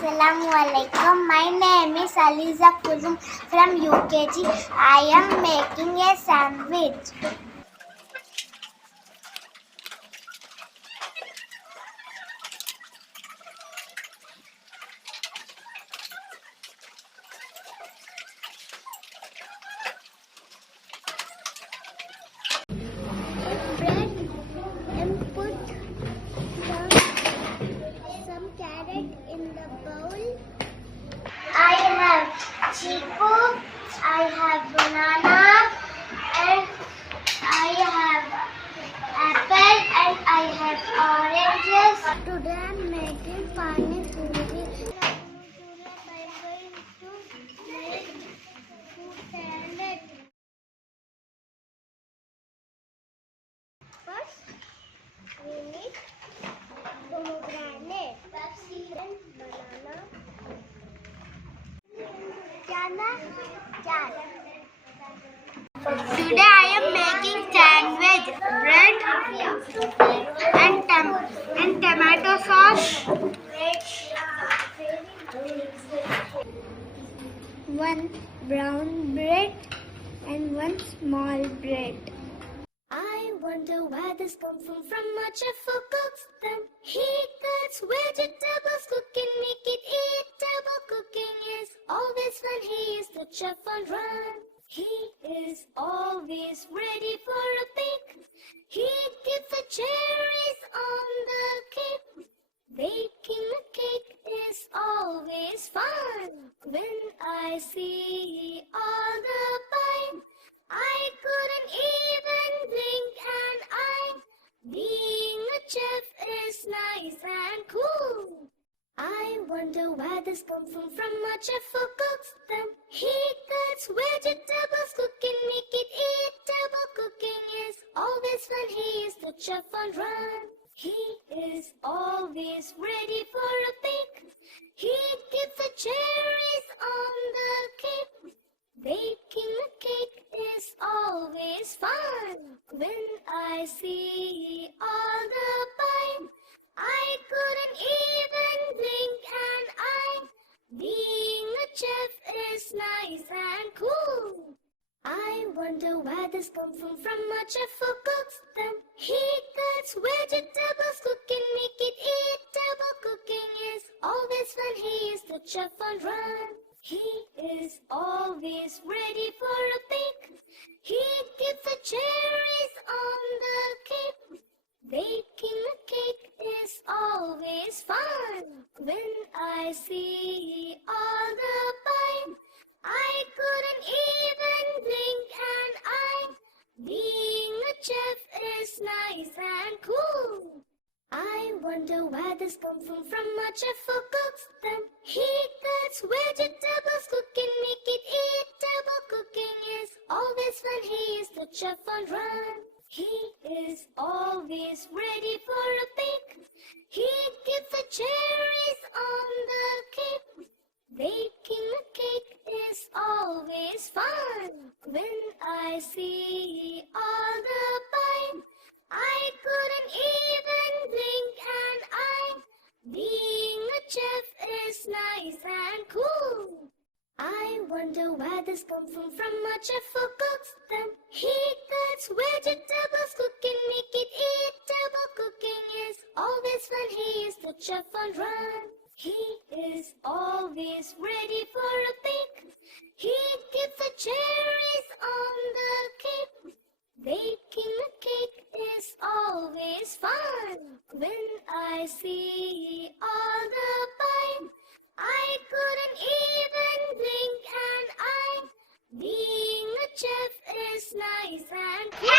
Assalamualaikum. My name is Aliza Kuzum from UKG. I am making a sandwich. Bread and put some carrot in the bowl. I have chiku, I have banana, and I have apple, and I have oranges. Today I am making pani puri. I'm going to make fruit salad. First, we need pomegranate, and banana. Today I am making sandwich, bread and tomato sauce. One brown bread and one small bread. I wonder where this comes from much of who cooks them. He cuts vegetables, cooking, make it eatable. Cooking is always fun. He is the chef on run. He is always ready for a pick. He keeps the cherries on the cake. Baking a cake is always fun. When I see all the pine, I couldn't even blink an eye. Being a chef is nice and cool. I wonder where this comes from much of who cooks them. He cuts vegetables, cooking, make it eatable. Cooking is always fun. He is the chef on run. He is always ready for a pick. He keeps the cherries on the cake. Baking a cake is always fun. When I see all the pine, I couldn't even blink an eye. Being a chef is nice and cool. I wonder where this comes from much of who cooks them. He cuts vegetables, cooking, make it eatable. Cooking is always fun. He is the chef on run. He is always ready for a pick. He keeps the cherries on the cake. Baking a cake is always fun. When I see all the pine, I couldn't even blink an eye. Being a chef is nice and cool. I wonder where this comes from much of who cooks them. He cuts vegetables, cooking, make it eatable. Cooking is always fun. He is the chef on run. He is always ready for a pick. He keeps the cherries on the cake. Baking a cake is always fun. When I see all the pine, I couldn't even blink an eye. Being a chef is nice and cool. I wonder where this comes from much of who cooks them. He cuts vegetables, cooking, make it eatable. Cooking is always fun. He is the chef on run. He is always ready for a pick. He keeps the cherries on the cake. Baking a cake is always fun. When I see all the pine, I couldn't even blink an eye. Being a chef is nice and cool.